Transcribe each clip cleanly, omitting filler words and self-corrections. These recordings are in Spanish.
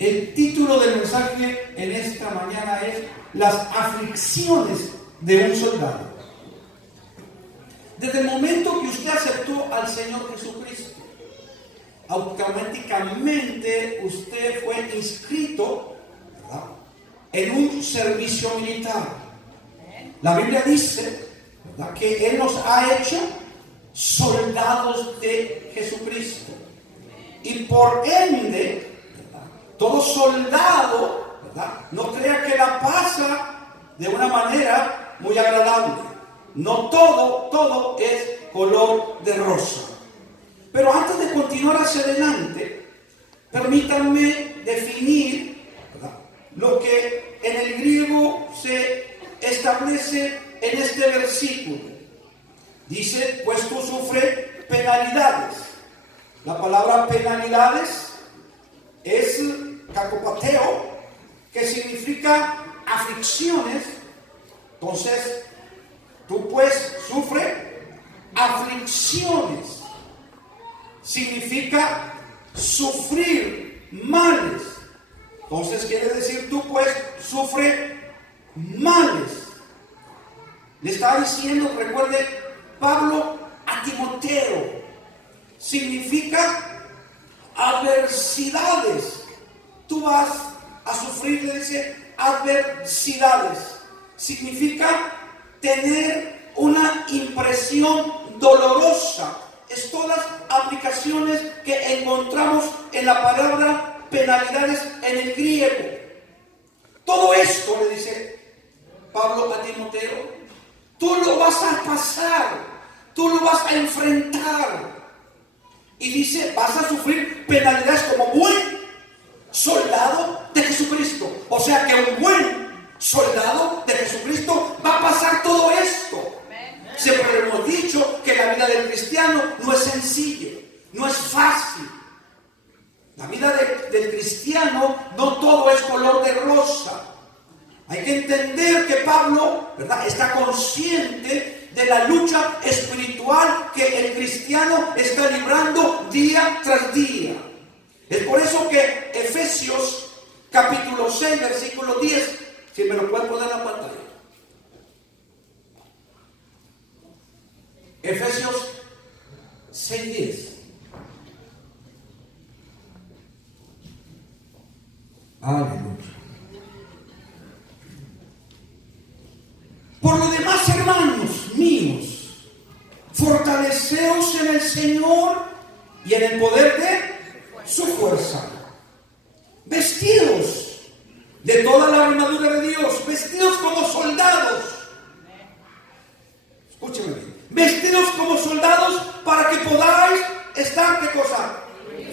El título del mensaje en esta mañana es Las aflicciones de un soldado. Desde el momento que usted aceptó al Señor Jesucristo, automáticamente usted fue inscrito, ¿verdad?, en un servicio militar. La Biblia dice, ¿verdad?, que Él nos ha hecho soldados de Jesucristo. Y por ende, ¿verdad?, todo soldado, ¿verdad?, no crea que la pasa de una manera muy agradable. No todo es color de rosa. Pero antes de continuar hacia adelante, permítanme definir, ¿verdad?, lo que en el griego se establece en este versículo. Dice, pues tú sufres penalidades. La palabra penalidades es kakopateo, que significa aflicciones. Entonces, tú pues sufres aflicciones. Significa sufrir males. Entonces quiere decir, tú pues sufres males. Le estaba diciendo, recuerde, Pablo a Timoteo, significa adversidades. Tú vas a sufrir, le dice, adversidades. Significa tener una impresión dolorosa. Es todas las aplicaciones que encontramos en la palabra penalidades en el griego. Todo esto, le dice Pablo a Timoteo, tú lo vas a pasar, tú lo vas a enfrentar. Y dice, vas a sufrir penalidades como buen soldado de Jesucristo. O sea que un buen soldado de Jesucristo va a pasar todo esto. Siempre hemos dicho que la vida del cristiano no es sencilla, no es fácil. La vida del cristiano no todo es color de rosa. Hay que entender que Pablo, ¿verdad?, está consciente de la lucha espiritual que el cristiano está librando día tras día. Es por eso que Efesios capítulo 6, versículo 10, si me lo pueden poner en la pantalla. Efesios 6:10. Aleluya. Por lo demás, hermanos míos, fortaleceos en el Señor y en el poder de su fuerza. Vestidos de toda la armadura de Dios, vestidos como soldados. Escúcheme bien. Vestidos como soldados para que podáis estar, ¿qué cosa?,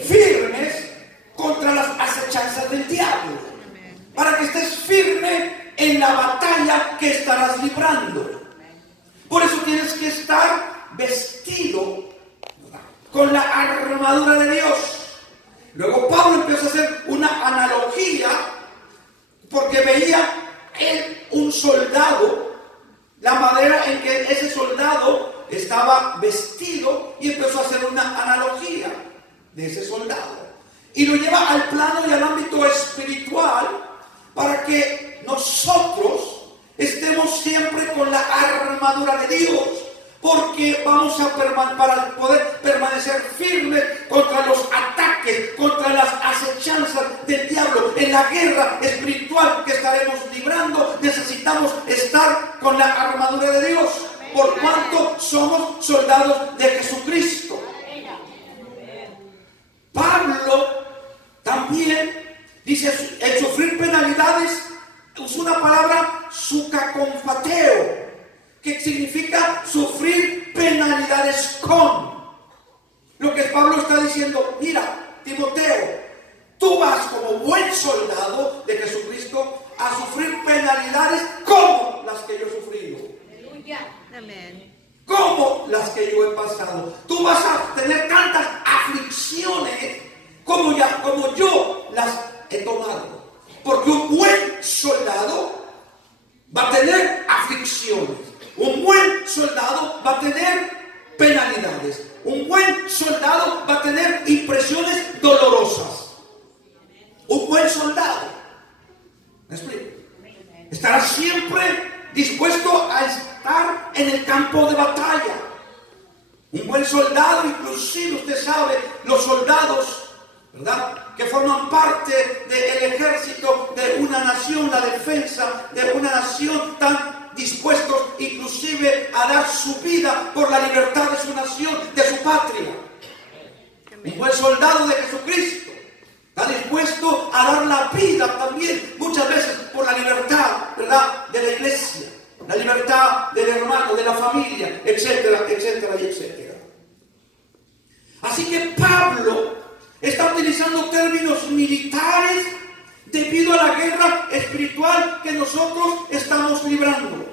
firmes contra las acechanzas del diablo. Para que estés firme en la batalla que estarás librando. Por eso tienes que estar vestido con la armadura de Dios. Luego Pablo empieza a hacer una analogía, porque veía él un soldado, la manera en que ese soldado estaba vestido, y empezó a hacer una analogía de ese soldado. Y lo lleva al plano y al ámbito espiritual para que nosotros estemos siempre con la armadura de Dios. Porque vamos a para poder permanecer firmes contra los ataques, contra las acechanzas del diablo. En la guerra espiritual que estaremos librando, necesitamos estar con la armadura de Dios. Por cuanto somos soldados de Jesucristo. Pablo también dice, el sufrir penalidades es una palabra sucaconfateo, que significa sufrir penalidades con. Lo que Pablo está diciendo, mira, Timoteo, tú vas como buen soldado de Jesucristo a sufrir penalidades como las que yo he sufrido. Amén. Como las que yo he pasado. Tú vas a tener tantas aflicciones como yo las he tomado. Porque un buen soldado va a tener aflicciones. Un buen soldado va a tener penalidades. Un buen soldado va a tener impresiones dolorosas. Un buen soldado inclusive usted sabe, los soldados, ¿verdad?, que forman parte del ejército de una nación, la defensa de una nación, están dispuestos inclusive a dar su vida por la libertad de su nación, de su patria. Un buen soldado de Jesucristo está dispuesto a dar la vida también muchas veces por la libertad, ¿verdad?, de la iglesia, la libertad del hermano, de la familia, etcétera, etcétera y etcétera. Así que Pablo está utilizando términos militares debido a la guerra espiritual que nosotros estamos librando.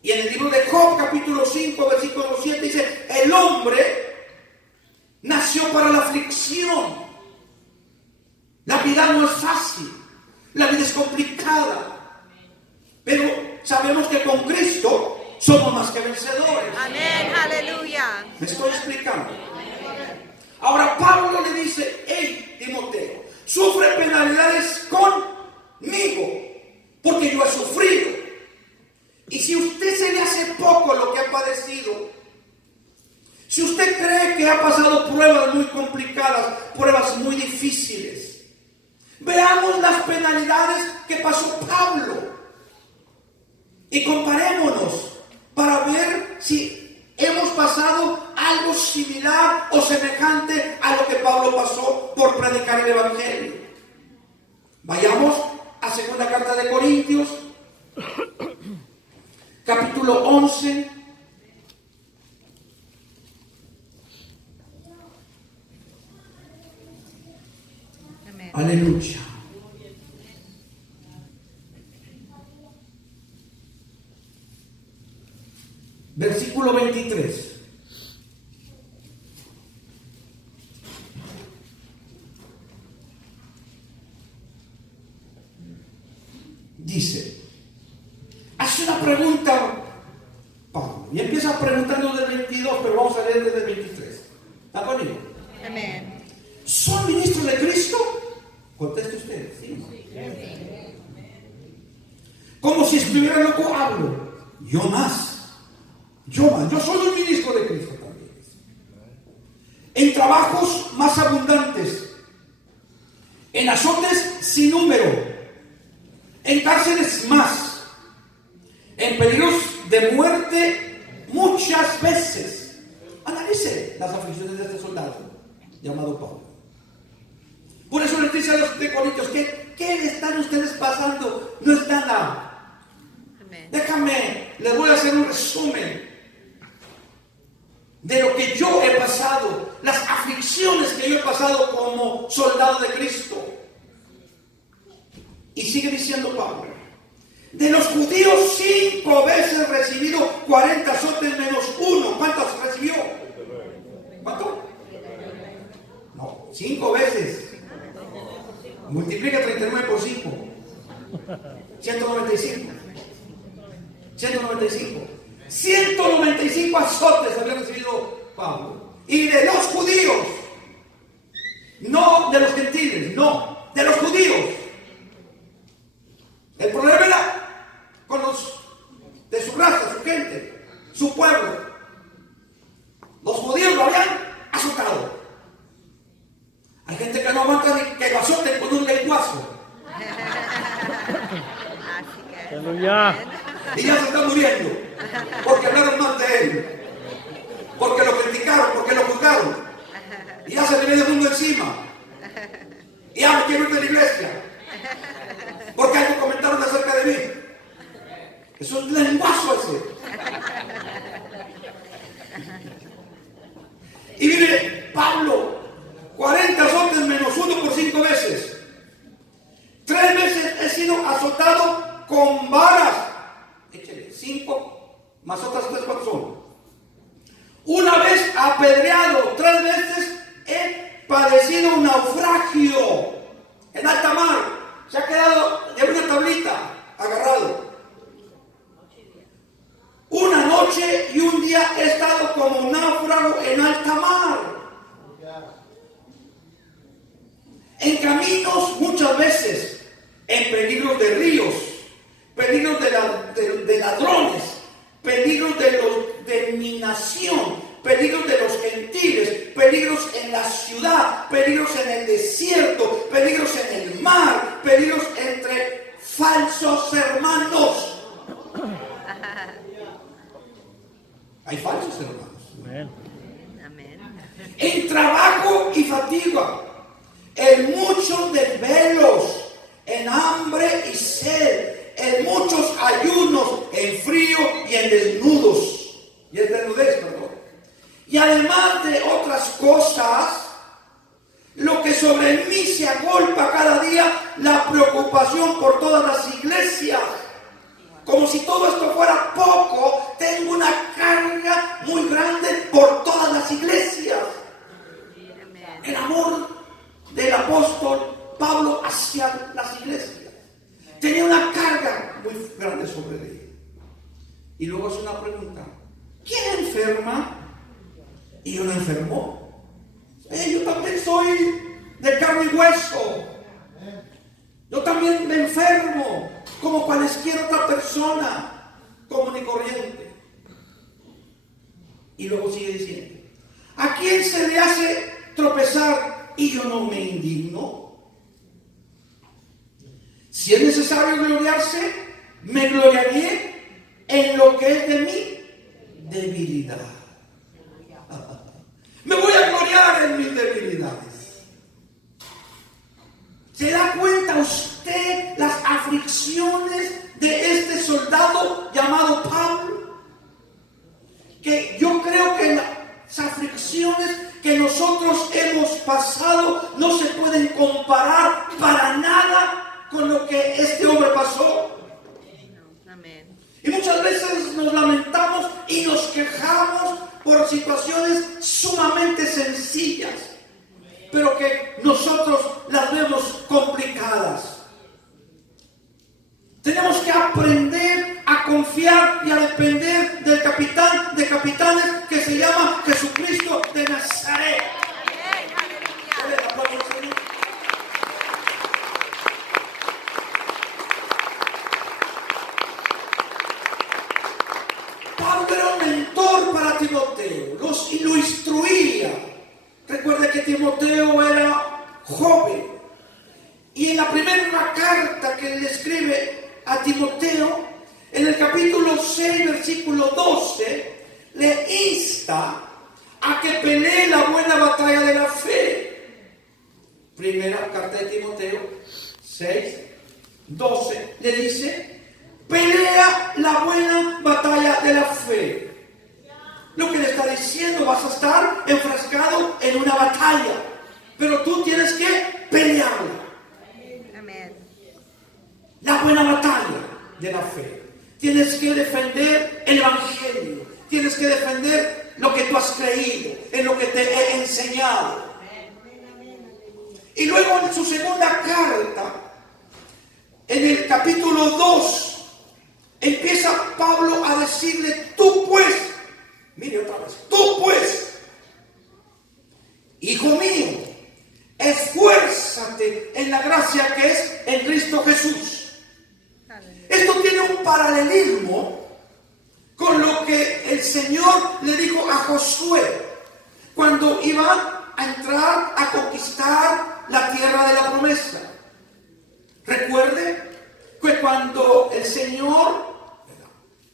Y en el libro de Job, capítulo 5, versículo 7, dice: el hombre nació para la aflicción. La vida no es fácil, la vida es complicada, pero sabemos que con Cristo somos más que vencedores. Amén, aleluya. ¿Me estoy explicando? Ahora Pablo le dice: hey, Timoteo, sufre penalidades conmigo, porque yo he sufrido. Y si a usted se le hace poco lo que ha padecido, si usted cree que ha pasado pruebas muy complicadas, pruebas muy difíciles, veamos las penalidades que pasó Pablo y comparémonos para ver si hemos pasado algo similar o semejante a lo que Pablo pasó por predicar el Evangelio. Vayamos a segunda carta de Corintios, capítulo 11. Amén. Aleluya. Versículo 23. Dice, hace una pregunta Pablo, y empieza preguntando del 22, pero vamos a leer desde el 23. ¿Está conmigo? Amén. ¿Son ministros de Cristo? Conteste usted. ¿Sí? Como si estuviera loco, hablo. Yo soy un ministro de Cristo también. En trabajos más abundantes, en azotes sin número, en cárceles más, en peligros de muerte muchas veces. Analice las aflicciones de este soldado llamado Pablo. Por eso les dice a los de Corintios: ¿qué están ustedes pasando? No es nada. Amén. Déjame, les voy a hacer un resumen de lo que yo he pasado, las aflicciones que yo he pasado como soldado de Cristo. Y sigue diciendo Pablo: de los judíos 5 veces recibido 40 azotes menos 1. ¿Cuántos recibió? ¿Cuánto? No, 5 veces. Multiplica 39 por 5. 195. 195 azotes había recibido Pablo. Y de los judíos, no de los gentiles, no, de los judíos. El problema era con los de su raza, su gente, su pueblo. Los judíos lo habían azotado. Hay gente que no aguanta ni que lo azoten con un lenguazo. Así que. Aleluya. Y ya se está muriendo. Porque hablaron mal de él. Porque lo criticaron, porque lo juzgaron. Y ya se le viene el mundo encima. Y ya me quiero ir de la iglesia. Porque algo comentaron acerca de mí. Es un lenguazo ese. Y mire, Pablo, 40 azotes menos 1 por 5 veces. 3 veces he sido azotado con varas. Échale, 5 más otras 3, ¿cuántos son? Una vez apedreado, 3 veces he padecido un naufragio en alta mar. Se ha quedado de una tablita agarrado. Una noche y un día he estado como un náufrago en alta mar. En caminos muchas veces, en peligros de ríos, peligros de ladrones, peligros de mi nación, peligros de los gentiles, peligros en la ciudad, peligros en el desierto, peligros en el mar, peligros entre falsos hermanos. Hay falsos hermanos. Amén. En trabajo y fatiga, en muchos desvelos, en hambre y sed, en muchos ayunos, en frío y en desnudos. Y en desnudez, perdón. Y además de otras cosas, lo que sobre mí se agolpa cada día, la preocupación por todas las iglesias. Como si todo esto fuera poco, tengo una carga muy grande por todas las iglesias. El amor del apóstol Pablo hacia las iglesias tenía una carga muy grande sobre él. Y luego hace una pregunta: ¿quién enferma? Y yo no enfermo. Yo también soy de carne y hueso. Yo también me enfermo como cualquier otra persona común y corriente. Y luego sigue diciendo: ¿a quién se le hace tropezar y yo no me indigno? Si es necesario gloriarse, me gloriaré en lo que es de mi debilidad. Me voy a gloriar en mis debilidades. ¿Se da cuenta usted las aflicciones de este soldado llamado Pablo? Que yo creo que las aflicciones que nosotros hemos pasado no se pueden comparar para nada con lo que este hombre pasó. Amén. Y muchas veces nos lamentamos y nos quejamos por situaciones sumamente sencillas, pero que nosotros las vemos complicadas. Tenemos que aprender a confiar y a depender del capitán de capitanes que se llama Jesucristo de Nazaret. Dale el aplauso al Señor. Pablo era un mentor para Timoteo, lo instruía. Recuerde que Timoteo era joven. Y en la primera carta que le escribe a Timoteo, en el capítulo 6, versículo 12, le insta a que pelee la buena batalla de la fe. Primera carta de Timoteo 6, 12, le dice: pelea la buena batalla de la fe. Lo que le está diciendo: vas a estar enfrascado en una batalla, pero tú tienes que pelearla. Amén. La buena batalla de la fe. Tienes que defender el evangelio. Tienes que defender lo que tú has creído, en lo que te he enseñado. Y luego en su segunda carta, en el capítulo 2, empieza Pablo a decirle: tú pues, mire otra vez, tú pues, hijo mío, esfuérzate en la gracia que es en Cristo Jesús. Esto tiene un paralelismo con lo que el Señor le dijo a Josué cuando iba a entrar a conquistar la tierra de la promesa. Recuerde que cuando el Señor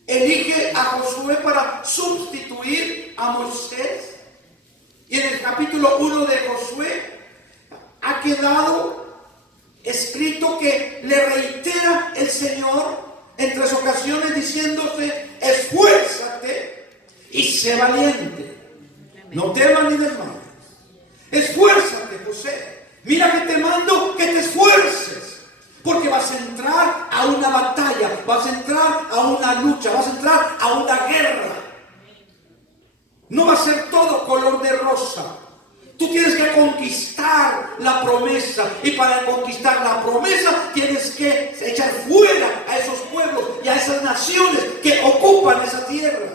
elige a Josué para sustituir a Moisés, y en el capítulo 1 de Josué ha quedado escrito que le reitera el Señor en 3 ocasiones diciéndose: esfuérzate y sé valiente, no temas ni desmayes. Esfuérzate, José, mira que te mando que te esfuerces, porque vas a entrar a una batalla, vas a entrar a una lucha, vas a entrar a una guerra. No va a ser todo color de rosa. Tú tienes que conquistar la promesa, y para conquistar la promesa tienes que echar fuera a esos pueblos y a esas naciones que ocupan esa tierra.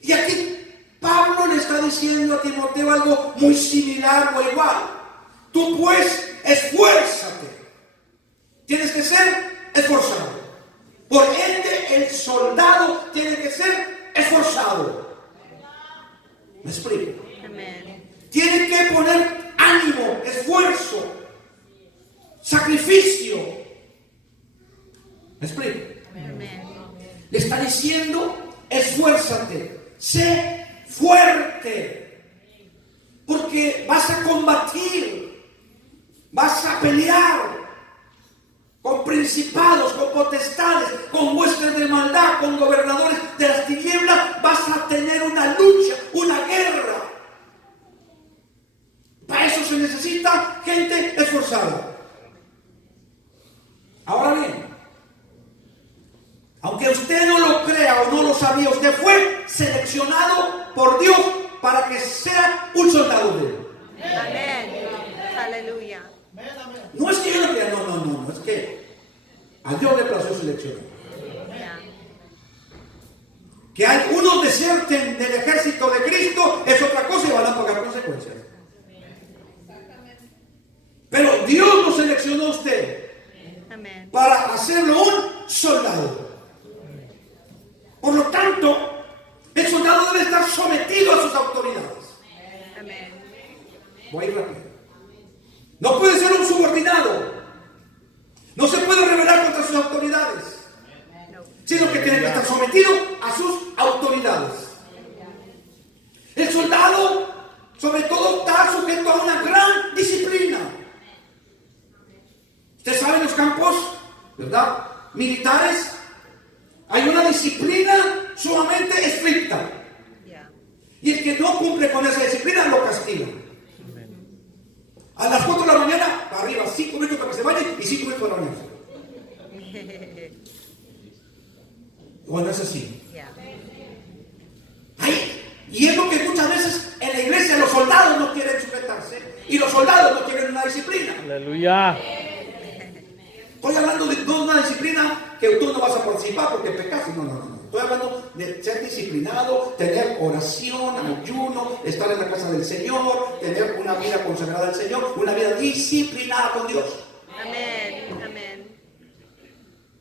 Y aquí Pablo le está diciendo a Timoteo algo muy similar o igual. Tú pues esfuérzate. Tienes que ser esforzado. Por ende, el soldado tiene que ser esforzado. ¿Me explico? Amen. Tienen que poner ánimo, esfuerzo, sacrificio. ¿Me explico? Amen. Le está diciendo, esfuérzate, sé fuerte, porque vas a combatir, vas a pelear con principados, con potestades, con huestes de maldad, con gobernadores de las tinieblas. Vas a tener una lucha, una guerra. Para eso se necesita gente esforzada. Ahora bien, aunque usted no lo crea o no lo sabía, usted fue seleccionado por Dios para que sea un soldado de él. Amen. Aleluya. No es que yo lo crea, no, es que a Dios le plació seleccionar. Yeah. Que algunos deserten del ejército de Cristo es otra cosa y van a pagar consecuencias. Pero Dios lo seleccionó a usted Amen. para hacerlo un soldado. Por lo tanto, el soldado debe estar sometido a sus autoridades. Amen. Voy a ir rápido. No puede ser un subordinado. No se puede rebelar contra sus autoridades, No. sino que tiene que estar sometido a sus autoridades. El soldado, sobre todo, está sujeto a una gran disciplina. Usted sabe, en los campos, ¿verdad?, militares, hay una disciplina sumamente estricta. Yeah. Y el que no cumple con esa disciplina lo castiga. A las 4 de la mañana, para arriba, 5 minutos para que se vaya y 5 minutos para bañarse. Bueno, es así. Yeah. Ay, y es lo que muchas veces en la iglesia los soldados no quieren sujetarse y los soldados no quieren una disciplina. Aleluya. Estoy hablando de no una disciplina que tú no vas a participar porque pecaste. No. Estoy hablando de ser disciplinado, tener oración, ayuno, estar en la casa del Señor, tener una vida consagrada al Señor, una vida disciplinada con Dios. Amen. Amen.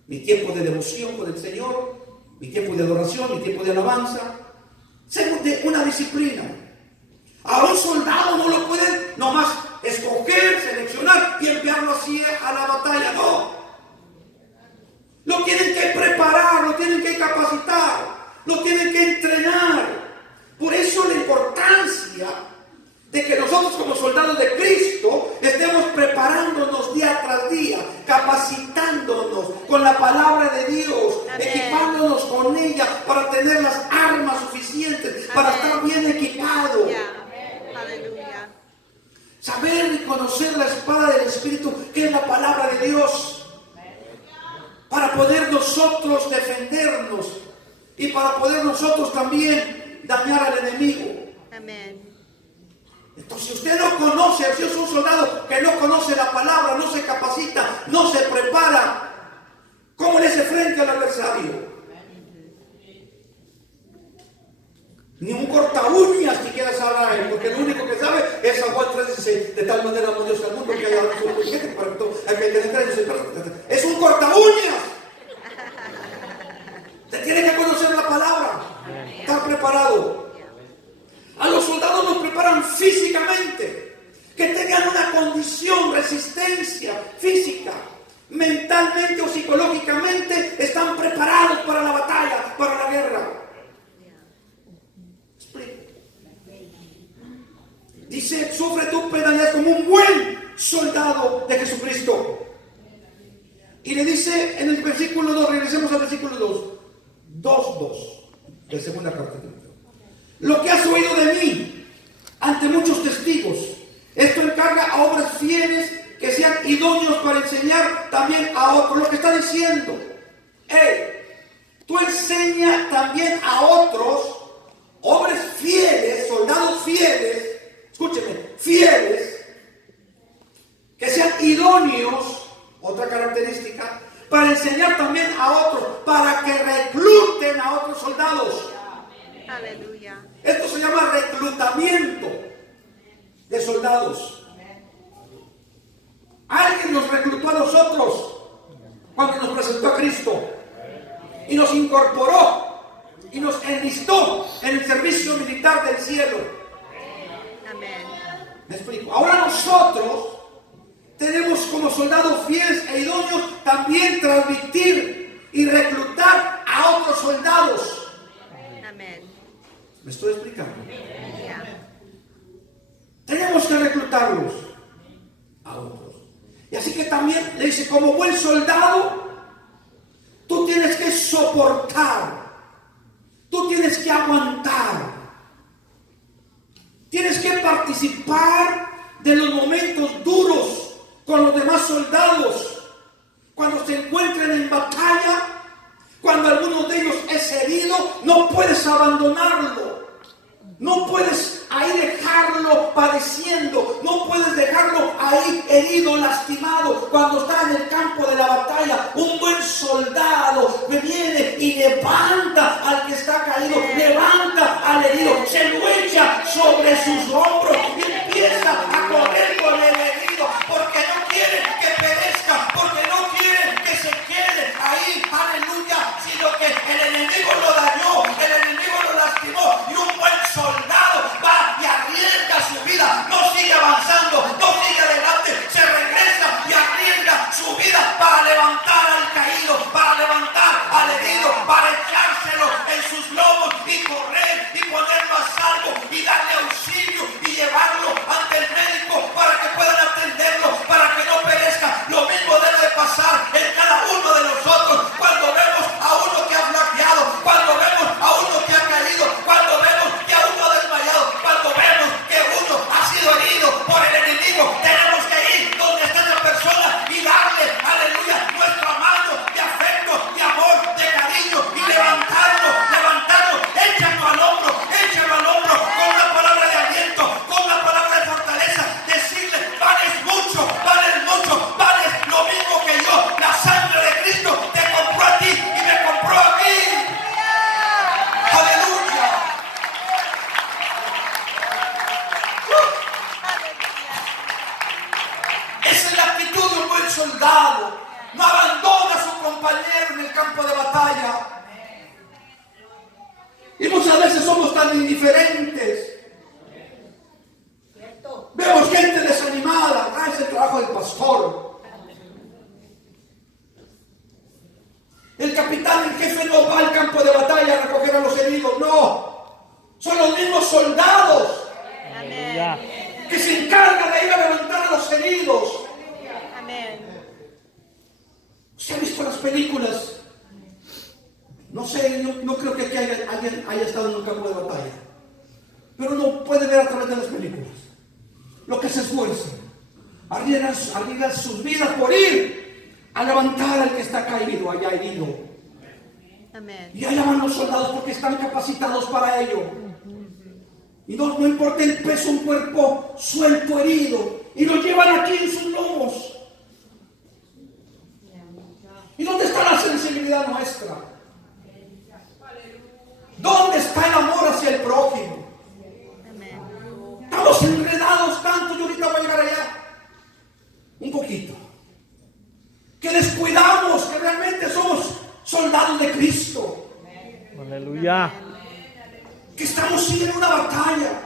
Mi tiempo de devoción con el Señor, mi tiempo de adoración, mi tiempo de alabanza. Ser de una disciplina. A un soldado no lo pueden nomás escoger, seleccionar y enviarlo así a la batalla. No. Lo tienen que preparar, lo tienen que capacitar, lo tienen que entrenar. Por eso la importancia de que nosotros como soldados de Cristo estemos preparándonos día tras día, capacitándonos con la palabra de Dios, Amén. equipándonos con ella para tener las armas suficientes, para Amén. estar bien equipados. Yeah. Aleluya. Saber y conocer la espada del Espíritu, que es la palabra de Dios, para poder nosotros defendernos y para poder nosotros también dañar al enemigo. Amen. Entonces, si usted no conoce, si es un soldado que no conoce la palabra, no se capacita, no se prepara, ¿cómo le hace frente al adversario? Ni un corta uñas siquiera sabrá él, porque lo único que sabe es a Juan 3:16, de tal manera amó Dios al mundo que haya dado su Hijo único para que todo el que tiene fe no se pierda. Es un corta uñas. Usted tiene que conocer la palabra, estar preparado. A los soldados los preparan físicamente, que tengan una condición, resistencia física, mentalmente o psicológicamente, están preparados para la batalla, para la guerra. Dice, sufre tu penalidad como un buen soldado de Jesucristo. Y le dice en el versículo 2, regresemos al versículo 2:2 de segunda carta de Timoteo. Lo que has oído de mí ante muchos testigos, esto encarga a hombres fieles que sean idóneos para enseñar también a otros. Lo que está diciendo, tú enseña también a otros, hombres fieles, soldados fieles, escúcheme, fieles, que sean idóneos, otra característica, para enseñar también a otros, para que recluten a otros soldados. Aleluya. Esto se llama reclutamiento de soldados. Alguien nos reclutó a nosotros cuando nos presentó a Cristo y nos incorporó y nos enlistó en el servicio militar del cielo. Amén. ¿Me explico? Ahora nosotros tenemos como soldados fieles e idóneos también transmitir y reclutar a otros soldados. Amén. ¿Me estoy explicando? Ya. Tenemos que reclutarlos a otros. Y así que también le dice, como buen soldado, tú tienes que soportar, tú tienes que aguantar, tienes que participar de los momentos duros con los demás soldados, cuando se encuentren en batalla, cuando alguno de ellos es herido, no puedes abandonarlo, no puedes ahí dejarlo padeciendo, no puedes dejarlo ahí herido, lastimado, cuando está en el campo de la batalla. Un buen soldado viene y levanta al que está caído, levanta al herido, se lo echa sobre sus hombros y empieza a correr con el herido, porque no quiere que perezca, porque no quiere que se quede ahí, aleluya, sino que el enemigo lo dañó, el enemigo lo lastimó, y un buen soldado va y arriesga su vida, no sigue avanzando, no sigue adelante, se regresa y arriesga su vida para levantar al caído, para levantar al herido, para echárselo en sus lomos y correr y ponerlo a salvo y darle auxilio y llevarlo ante el médico para que puedan atenderlo, para que no perezca. Lo mismo debe de pasar en cada uno de nosotros cuando vemos a uno que ha flaqueado, cuando vemos a uno que ha caído, cuando vemos que a uno ha desmayado, cuando vemos que uno ha sido herido por el enemigo. Tenemos que ir donde está esa persona y darle, aleluya, nuestra mano de afecto, de amor, de cariño y levantarlo, échalo al hombro con una palabra de aliento, con una palabra de fortaleza, decirle, vales mucho, vales lo mismo que yo, la sangre de Cristo te compró a ti y me compró a mí. Aleluya. Esa es la actitud de un buen soldado. No abandona a su compañero en el campo de batalla. Y muchas veces somos tan indiferentes. Vemos gente desanimada. Es el trabajo del pastor. El capitán, el jefe no va al campo de batalla a recoger a los heridos. No. Son los mismos soldados Amén. que se encargan de ir a levantar a los heridos. Amén. ¿Se ha visto las películas? No sé, no creo que aquí alguien haya estado en un campo de batalla. Pero uno puede ver a través de las películas lo que se esfuerzan, arriesgan sus vidas por ir a levantar al que está caído, allá herido. Amén. Y allá van los soldados porque están capacitados para ello. Y no importa el peso, un cuerpo suelto, herido, y lo llevan aquí en sus lomos. ¿Y dónde está la sensibilidad nuestra? ¿Dónde está el amor hacia el prójimo? Amén. Estamos enredados tanto, y ahorita voy a llegar allá. Un poquito. Que descuidamos que realmente somos soldados de Cristo. Aleluya. Que estamos sí en una batalla.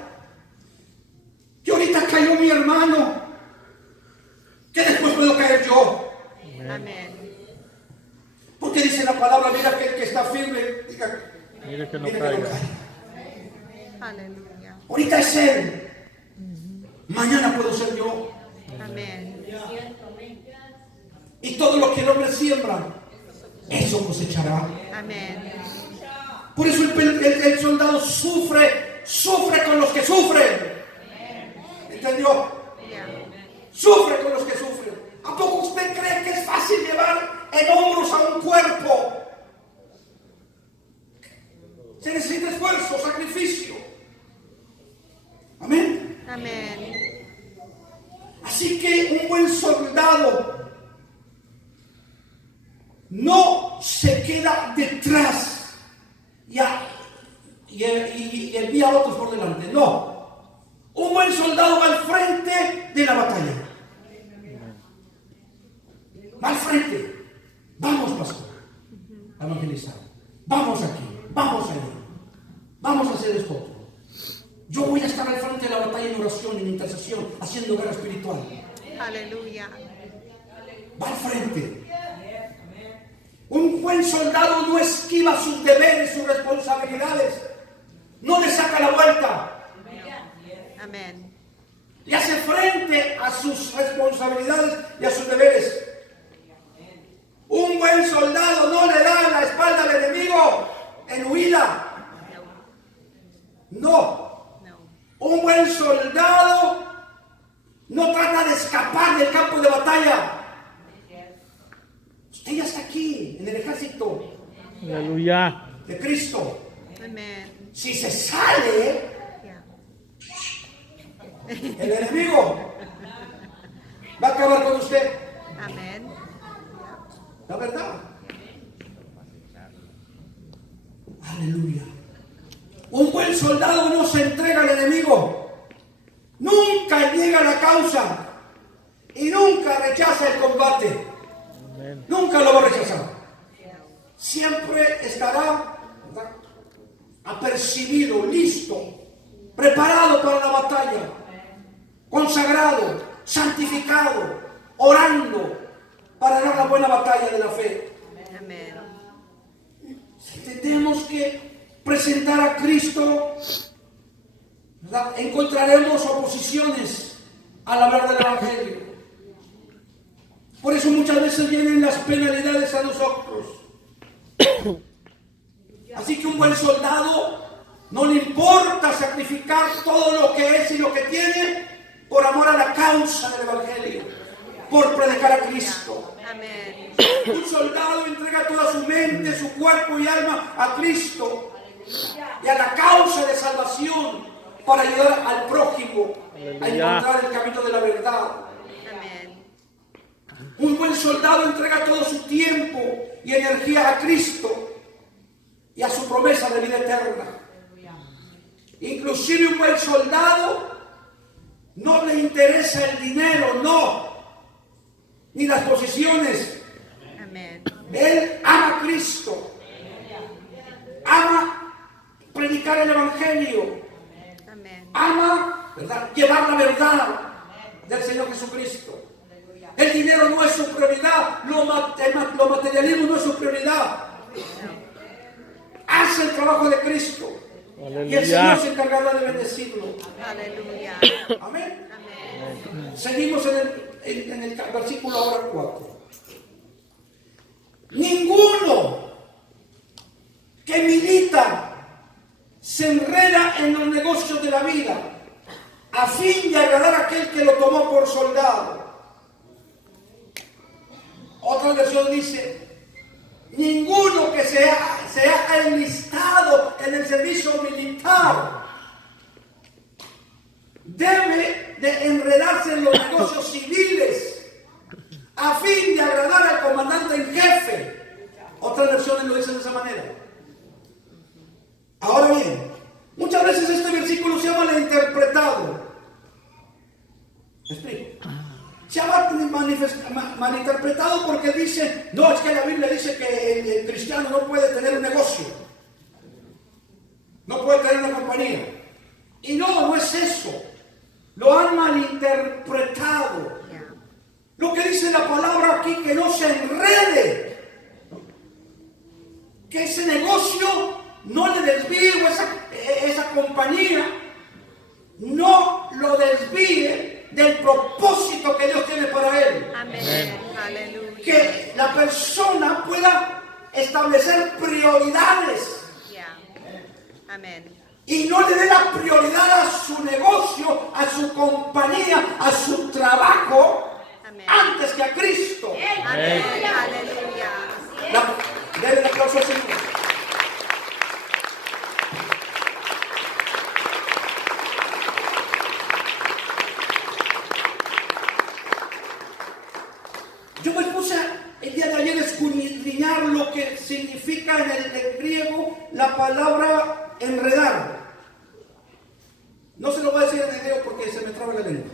Que ahorita cayó mi hermano. Que después puedo caer yo. Amén. Porque dice la palabra, mira que el que está firme, diga, Mire que no mira caiga. Aleluya. Ahorita es él. Mañana puedo ser yo. Amén. Y todo lo que el hombre siembra, eso cosechará. Amén. Por eso el soldado sufre con los que sufren. ¿Entendió? Ya. Sufre con los que sufren. ¿A poco usted cree que es fácil llevar en hombros a un cuerpo? Se necesita esfuerzo, sacrificio. Amén. Amén. Así que un buen soldado no se queda detrás y envía a otros por delante. No. Un buen soldado va al frente de la batalla. Va al frente. Vamos, pastor, a evangelizar. Vamos aquí, vamos allá. estar al frente de la batalla en oración, en intercesión, haciendo guerra espiritual. Aleluya. Va al frente. Un buen soldado no esquiva sus deberes, sus responsabilidades. No le saca la vuelta. Amén. Le hace frente a sus responsabilidades y a sus deberes. Un buen soldado no le da la espalda al enemigo en huida. No. No. Un buen soldado no trata de escapar del campo de batalla. Usted ya está aquí, en el ejército Aleluya. de Cristo. Amén. Si se sale, Yeah. el enemigo va a acabar con usted. Amén. La verdad. Aleluya. Un buen soldado no se entrega al enemigo. Nunca niega la causa. Y nunca rechaza el combate. Amén. Nunca lo va a rechazar. Siempre estará, ¿verdad?, apercibido, listo, preparado para la batalla, consagrado, santificado, orando para dar la buena batalla de la fe. Amén. Tenemos que presentar a Cristo, ¿verdad? Encontraremos oposiciones al hablar del Evangelio. Por eso muchas veces vienen las penalidades a nosotros. Así que un buen soldado no le importa sacrificar todo lo que es y lo que tiene por amor a la causa del Evangelio, por predicar a Cristo. Amén. Un soldado entrega toda su mente, su cuerpo y alma a Cristo y a la causa de salvación para ayudar al prójimo a encontrar el camino de la verdad. Amén. Un buen soldado entrega todo su tiempo y energía a Cristo y a su promesa de vida eterna. Inclusive un buen soldado no le interesa el dinero, no, ni las posiciones. Amén. Él ama a Cristo, ama predicar el Evangelio, Amén. ama, ¿verdad?, llevar la verdad del Señor Jesucristo. El dinero no es su prioridad, lo materialismo no es su prioridad. Hace el trabajo de Cristo y el Señor Aleluya. se encargará de bendecirlo. Aleluya. Amén. Amén. Seguimos en el versículo ahora 4. Ninguno que milita se enreda en los negocios de la vida a fin de agradar a aquel que lo tomó por soldado. Otra versión dice: ninguno que se ha enlistado en el servicio militar debe de enredarse en los negocios civiles a fin de agradar al comandante en jefe. Otras versiones lo dicen de esa manera. Ahora bien, muchas veces este versículo se ha malinterpretado. ¿Me explico? Se ha malinterpretado porque dice, no, es que la Biblia dice que el cristiano no puede tener un negocio, no puede tener una compañía. Y no es eso. Lo han malinterpretado. Lo que dice la palabra aquí, que no se enrede, que ese negocio no le desvíe, o esa compañía no lo desvíe del propósito que Dios tiene para él. Amén. Aleluya. Que la persona pueda establecer prioridades Yeah. Amén. y no le dé la prioridad a su negocio, a su compañía, a su trabajo, Amén. antes que a Cristo. Amén. Aleluya. Denle un aplauso al Señor. Yo me puse el día de ayer a escudriñar lo que significa en el griego la palabra enredar. No se lo voy a decir en griego porque se me traba la lengua,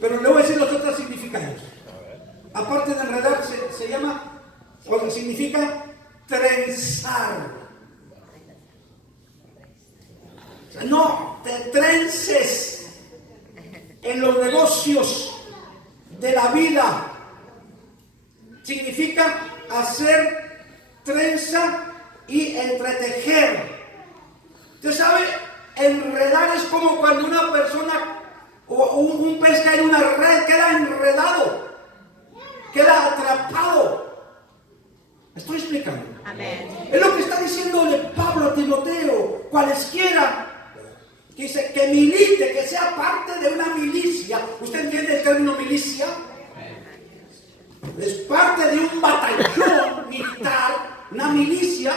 pero le voy a decir los otros significados. Aparte de enredar, se llama, o significa trenzar. No te trences en los negocios de la vida. Significa hacer trenza y entretejer. Usted sabe, enredar es como cuando una persona o un pez cae en una red, queda enredado, queda atrapado. ¿Estoy explicando? Amén. Es lo que está diciéndole Pablo a Timoteo. Cualesquiera, que dice que milite, que sea parte de una milicia. ¿Usted entiende el término milicia? Es parte de un batallón militar, una milicia,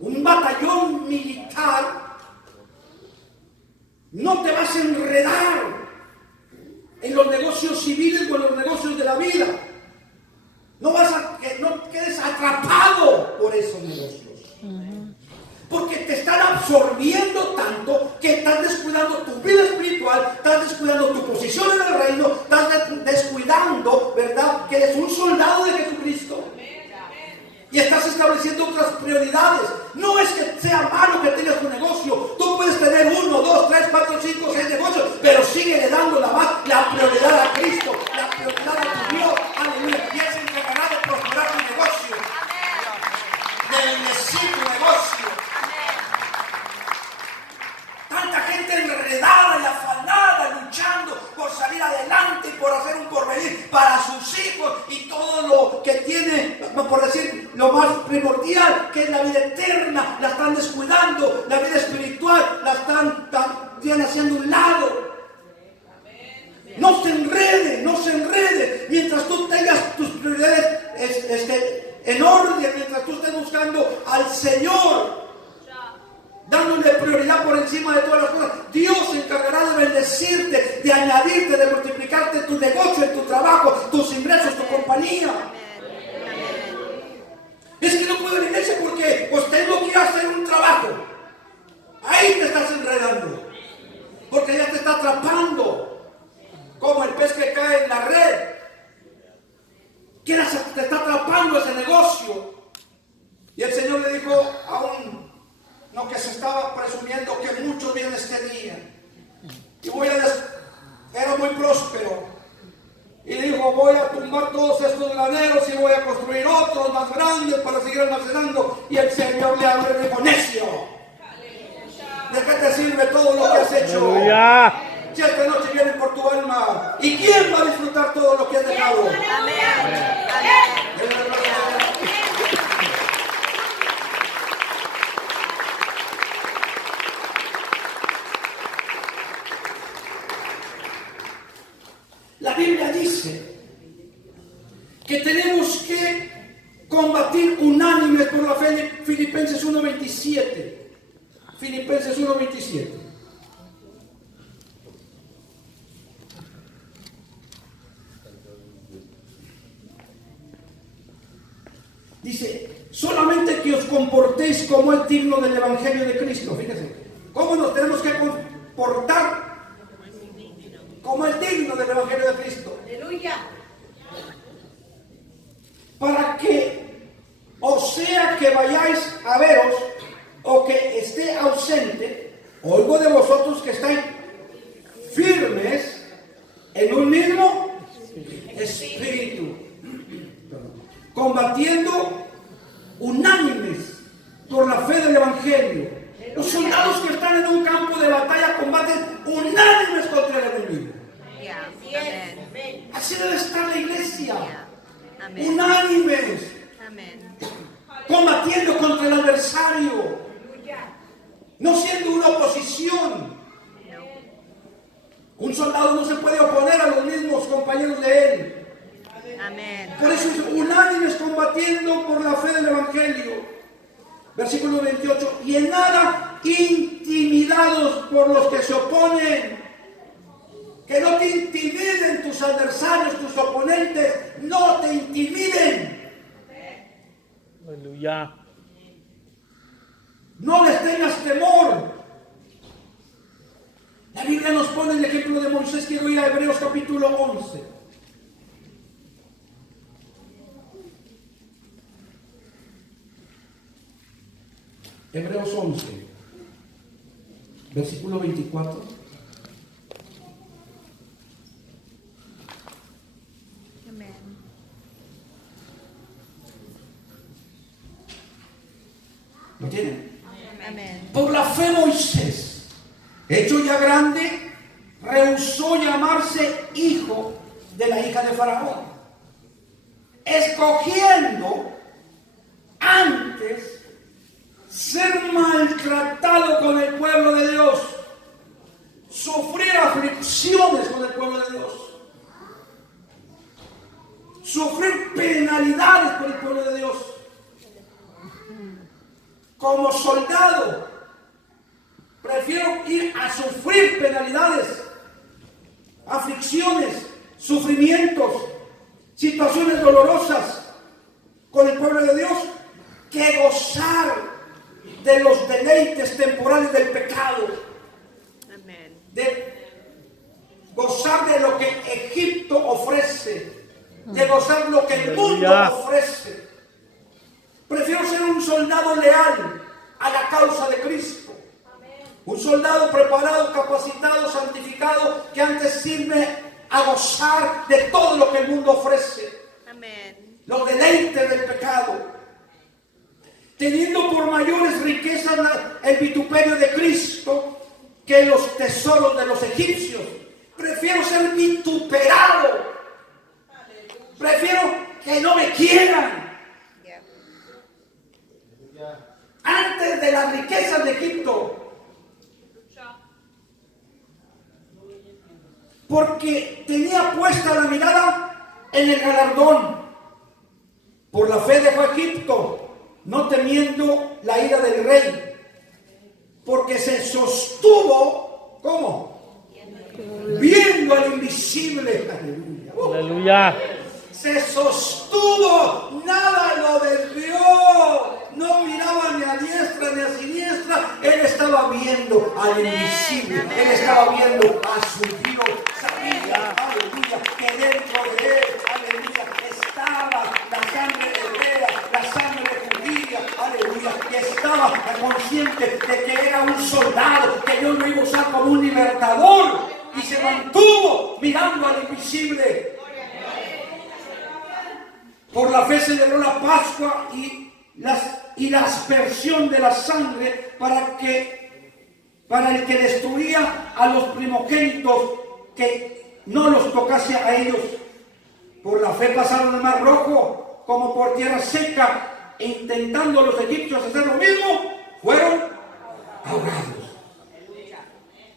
un batallón militar. No te vas a enredar en los negocios civiles o en los negocios de la vida. No quedes atrapado por esos negocios. Porque te están absorbiendo tanto que estás descuidando tu vida espiritual, estás descuidando tu posición en el reino, estás descuidando, ¿verdad?, que eres un soldado de Jesucristo. Y estás estableciendo otras prioridades. No es que sea malo que tengas un negocio. Tú puedes tener 1, 2, 3, 4, 5, 6 negocios, pero síguele dando la prioridad a Cristo, la prioridad a tu Dios. Aleluya. Y Él se encargará de prosperar tu negocio, de bendecir tu negocio. Tanta gente enredada y afanada, luchando por salir adelante y por hacer un porvenir para sus hijos y todo lo que tiene, por decir, lo más primordial, que es la vida eterna, la están descuidando, la vida espiritual, la están también haciendo un lado. No se enrede, mientras tú tengas tus prioridades en orden, mientras tú estés buscando al Señor, dándole prioridad por encima de todas las cosas. Dios se encargará de bendecirte, de añadirte, de multiplicarte tu negocio, en tu trabajo, tus ingresos, tu compañía. Es que no puedo ir a la iglesia porque pues tengo que ir a hacer un trabajo. Ahí te estás enredando, porque ya te está atrapando, como el pez que cae en la red. Te está atrapando ese negocio. Y el Señor le dijo a no, que se estaba presumiendo que muchos bienes tenía. Y era muy próspero. Y dijo, voy a tumbar todos estos graneros y voy a construir otros más grandes para seguir almacenando. Y el Señor le habló y dijo, necio, ¿de qué te sirve todo lo que has hecho? Aleluya. Si esta noche viene por tu alma, ¿y quién va a disfrutar todo lo que has dejado? La Biblia dice que tenemos que combatir unánimes por la fe. Filipenses 1:27. Filipenses 1:27. Dice, solamente que os comportéis como es digno del Evangelio de Cristo. Fíjense, ¿cómo nos tenemos que comportar? Como es digno del Evangelio de Cristo. Aleluya. Para que, o sea que vayáis a veros, o que esté ausente, oigo de vosotros que estáis firmes en un mismo espíritu, combatiendo unánimes por la fe del Evangelio. Los soldados que están en un campo de batalla combaten unánimes contra el enemigo. Así debe estar la iglesia. Unánimes. Combatiendo contra el adversario. No siendo una oposición. Un soldado no se puede oponer a los mismos compañeros de él. Por eso es unánimes combatiendo por la fe del Evangelio. Versículo 28. Y en nada intimidados por los que se oponen. Que no te intimiden tus adversarios, tus oponentes. No te intimiden. Aleluya. No les tengas temor. La Biblia nos pone el ejemplo de Moisés. Quiero ir a Hebreos capítulo 11. Hebreos 11. versículo 24. Amén. ¿Lo tienen? Amén. Por la fe Moisés, hecho ya grande, rehusó llamarse hijo de la hija de Faraón, escogiendo antes ser maltratado con el pueblo de Dios, sufrir aflicciones con el pueblo de Dios, sufrir penalidades por el pueblo de Dios. Como soldado, prefiero ir a sufrir penalidades, aflicciones, sufrimientos, situaciones dolorosas con el pueblo de Dios, que gozar de los deleites temporales del pecado. Amén. De gozar de lo que Egipto ofrece, de gozar lo que el mundo ofrece. Prefiero ser un soldado leal a la causa de Cristo. Un soldado preparado, capacitado, santificado, que antes sirve a gozar de todo lo que el mundo ofrece. Amén. Los deleites del pecado. Teniendo por mayores riquezas el vituperio de Cristo que los tesoros de los egipcios. Prefiero ser vituperado. Prefiero que no me quieran antes de las riquezas de Egipto, porque tenía puesta la mirada en el galardón. Por la fe dejó Egipto, no temiendo la ira del rey, porque se sostuvo, ¿cómo? Viendo al invisible. Aleluya. Aleluya. Se sostuvo, nada lo desvió, no miraba ni a diestra ni a siniestra, él estaba viendo al invisible, él estaba viendo a su Dios, sabía, aleluya, que dentro de él, aleluya, estaba la sangre hebrea, la sangre judía, aleluya, que estaba consciente de que era un soldado, que Dios lo iba a usar como un libertador, y se mantuvo mirando al invisible. Por la fe celebró la Pascua y la aspersión de la sangre para el que destruía a los primogénitos, que no los tocase a ellos. Por la fe pasaron el mar rojo como por tierra seca, e intentando los egipcios hacer lo mismo, fueron ahogados.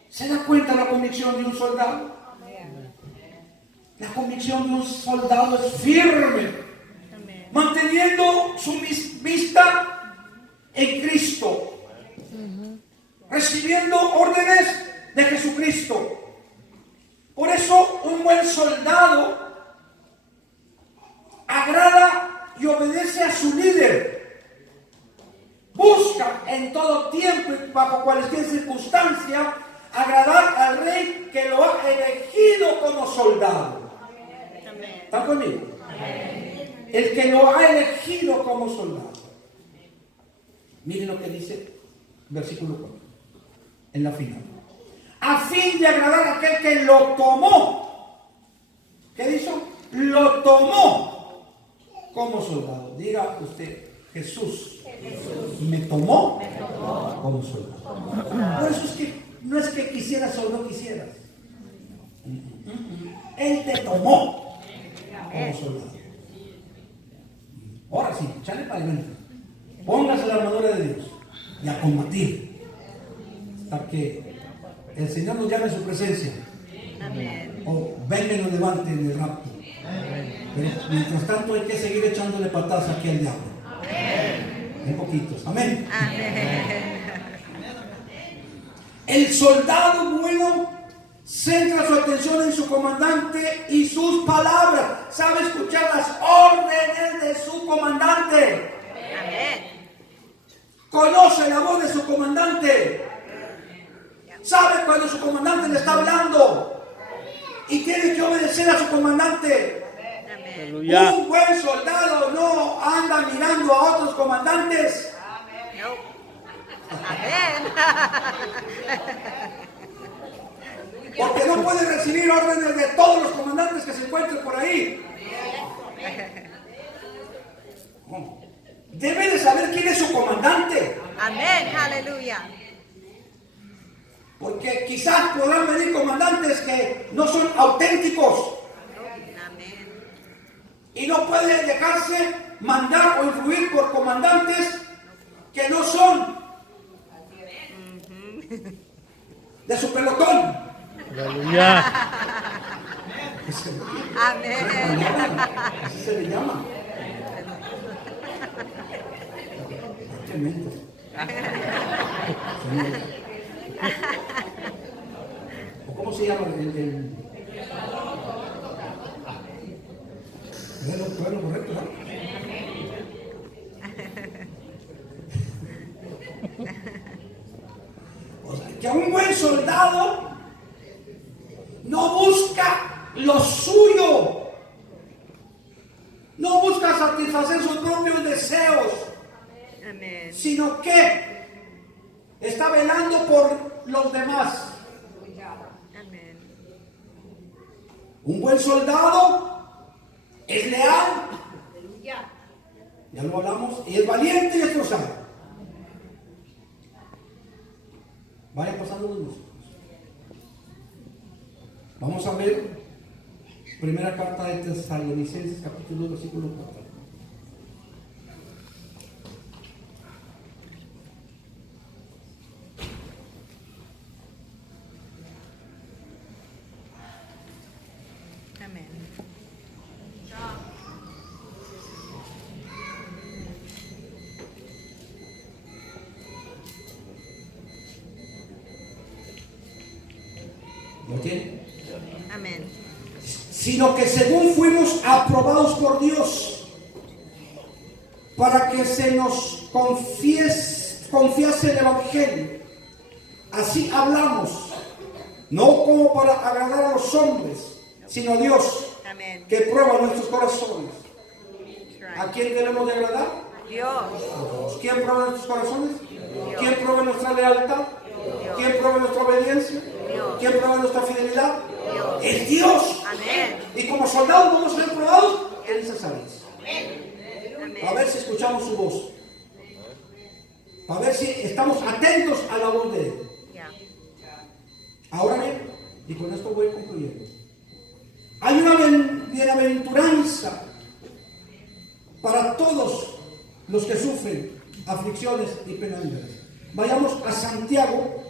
¿Se da cuenta la convicción de un soldado? La convicción de un soldado es firme, manteniendo su vista en Cristo, recibiendo órdenes de Jesucristo. Por eso un buen soldado agrada y obedece a su líder. Busca en todo tiempo y bajo cualquier circunstancia agradar al rey que lo ha elegido como soldado. ¿Están conmigo? El que lo ha elegido como soldado. Miren lo que dice versículo 4, en la final. A fin de agradar a aquel que lo tomó. ¿Qué hizo? Lo tomó como soldado. Diga usted, Jesús me tomó como soldado. Por eso es que no es que quisieras o no quisieras. Él te tomó como soldado. Ahora sí, echale para adelante. Póngase la armadura de Dios y a combatir hasta que el Señor nos llame a su presencia. Amén. O venga y nos levante en el rapto. Pero mientras tanto hay que seguir echándole patadas aquí al diablo. En poquitos. Amén. Amén. El soldado bueno centra su atención en su comandante y sus palabras. Sabe escuchar las órdenes de su comandante. Amén. Conoce la voz de su comandante. Sabe cuando su comandante le está hablando. Y tiene que obedecer a su comandante. Amén. Aleluya. Un buen soldado no anda mirando a otros comandantes. No. Amén. seguir órdenes de todos los comandantes que se encuentren por ahí. No. Debe de saber quién es su comandante. Amén. Aleluya. Porque quizás podrán venir comandantes que no son auténticos. Amén. Y no puede dejarse mandar o influir por comandantes que no son de su pelotón. Aleluya. Amén. Así se le llama. Qué mente. ¿O cómo se llama el... ¿Es lo correcto, no? O sea, que un buen soldado no busca lo suyo, no busca satisfacer sus propios deseos, Amén. sino que está velando por los demás. Amén. Un buen soldado es leal, ya lo hablamos, y es valiente y esforzado. Vayan pasando los músicos. Vamos a ver primera carta de Tesalonicenses, capítulo 2, versículo 4. Amén. ¿Lo tienen? Amén. Sino que según fuimos aprobados por Dios para que se nos confiase el Evangelio, así hablamos, no como para agradar a los hombres, sino a Dios, Amén. que prueba nuestros corazones. That's ¿A right. quién debemos de agradar? Dios. ¿Quién prueba nuestros corazones? ¿Quién prueba nuestra lealtad? ¿Quién prueba nuestra obediencia? ¿Quién prueba nuestra fidelidad? Dios. Es Dios. Amén. Y como soldados vamos a ser probados en esas áreas. Amén. A ver si escuchamos su voz. A ver si estamos atentos a la voz de Él. Yeah. Ahora bien, y con esto voy concluyendo. Hay una bienaventuranza para todos los que sufren aflicciones y penalidades. Vayamos a Santiago,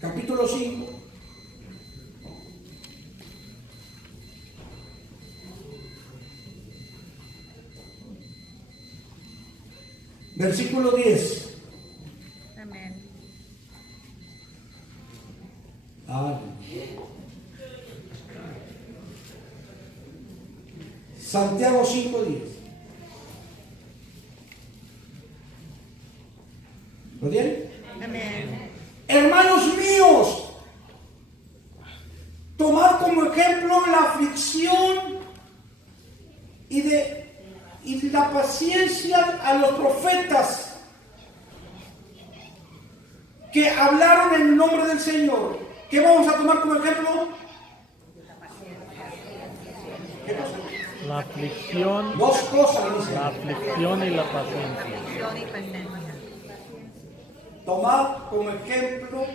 capítulo 5. Versículo 10. Amén. Santiago 5:10. ¿Lo tienen? Amén. Hermanos míos, tomad como ejemplo la aflicción y la paciencia a los profetas que hablaron en el nombre del Señor. ¿Qué vamos a tomar como ejemplo? ¿Qué cosa? La aflicción, Dos cosas, dice. la aflicción y la paciencia. Aflicción y paciencia. Tomad como ejemplo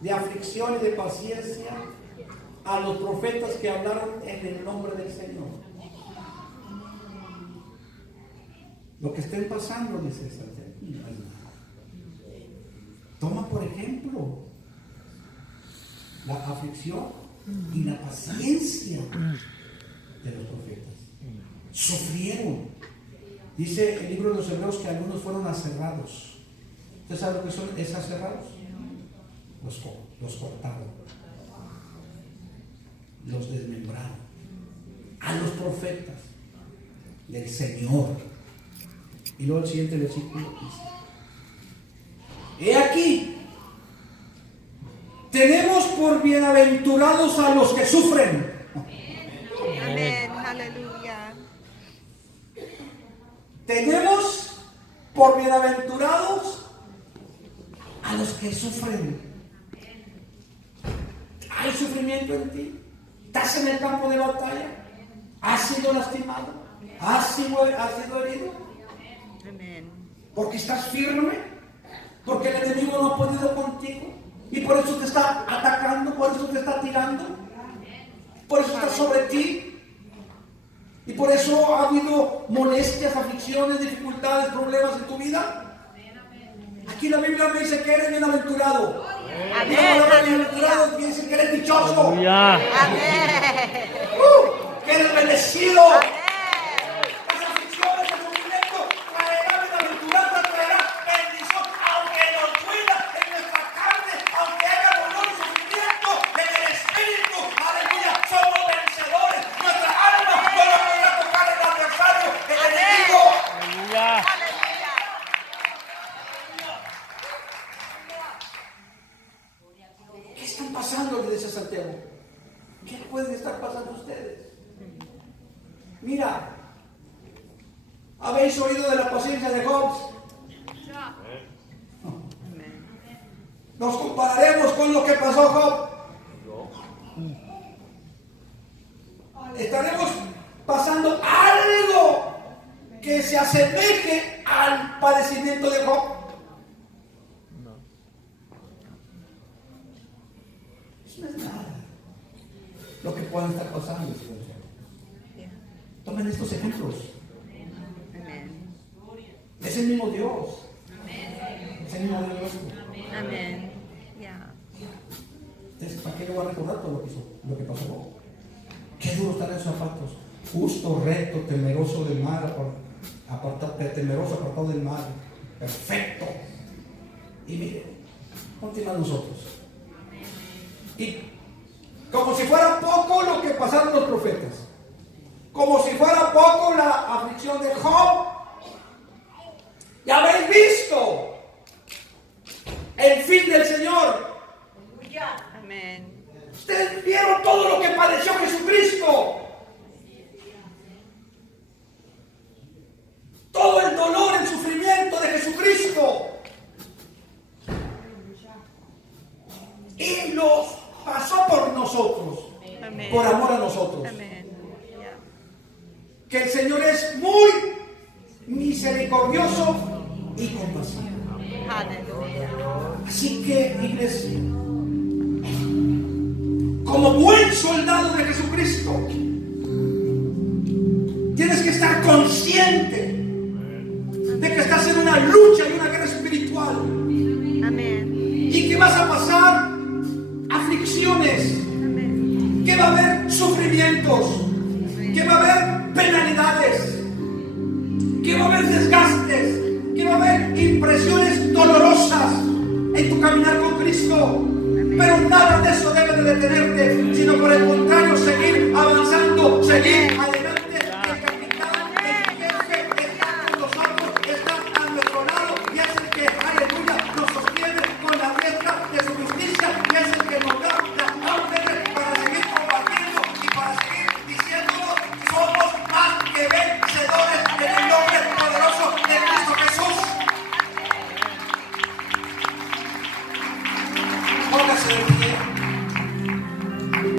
de aflicción y de paciencia a los profetas que hablaron en el nombre del Señor. Lo que estén pasando, dice Santiago. Toma por ejemplo la aflicción y la paciencia de los profetas. Sufrieron. Dice el libro de los Hebreos que algunos fueron aserrados. ¿Usted sabe lo que son esos aserrados? Los cortaron, los desmembraron. A los profetas del Señor. Y luego el siguiente versículo dice: he aquí, tenemos por bienaventurados a los que sufren. Amén. Aleluya. Tenemos por bienaventurados a los que sufren. ¿Hay sufrimiento en ti? ¿Estás en el campo de batalla? ¿Has sido lastimado? ¿Has sido herido? Amén. Porque estás firme, porque el enemigo no ha podido contigo y por eso te está atacando, por eso te está tirando, por eso está sobre ti y por eso ha habido molestias, aflicciones, dificultades, problemas en tu vida. Aquí la Biblia me dice que eres bienaventurado. Amén. Y la palabra bienaventurado quiere decir que eres dichoso, Aleluya. Amén. que eres bendecido. Amén. Las aflicciones, el sufrimiento traerá bienaventuranza, traerá bendición, aunque nos duela en nuestra carne, aunque haga dolor y sufrimiento en el espíritu. Aleluya, somos vencedores. Nuestra alma no la podrá tocar el adversario, el enemigo. Aleluya. ¿Qué están pasando? Le dice Santiago. ¿Qué pueden estar pasando ustedes? Mira, ¿habéis oído de la paciencia de Job? Nos compararemos con lo que pasó Job. Estaremos pasando algo que se asemeje al padecimiento de Job. Eso no es nada lo que puedan estar pasando. Tomen estos ejemplos. Amén. Es el mismo Dios. Es el mismo Dios. Amén. Ya. Entonces, ¿para qué le voy a recordar todo lo que pasó? Qué duro estar en sus zapatos. Justo, recto, temeroso del mal, temeroso, apartado del mal. Perfecto. Y mire, continuamos nosotros. Y como si fuera poco lo que pasaron los profetas. Como si fuera poco la aflicción de Job. Ya habéis visto el fin del Señor. Amén. Ustedes vieron todo lo que padeció Jesucristo. Todo el dolor, el sufrimiento de Jesucristo. Y los pasó por nosotros. Amén. Por amor a nosotros. Amén. Ya. Que el Señor es muy misericordioso y compasivo. Aleluya. Así que, iglesia, como buen soldado de Jesucristo, tienes que estar consciente de que estás en una lucha y una guerra espiritual Amén. y que vas a pasar aflicciones, Amén. que va a haber sufrimientos, que va a haber penalidades, que va a haber desgastes, que va a haber impresiones dolorosas en tu caminar con Cristo. Pero nada de eso debe de detenerte, sino por el contrario, seguir avanzando, seguir adelante. El capitán, el jefe, está con nosotros, está a nuestro lado y es el que, aleluya, nos sostiene con la diestra de su justicia y es el que nos da la orden para seguir combatiendo y para seguir diciéndonos, somos más que vencedores en el nombre poderoso de Cristo Jesús. Póngase de pie.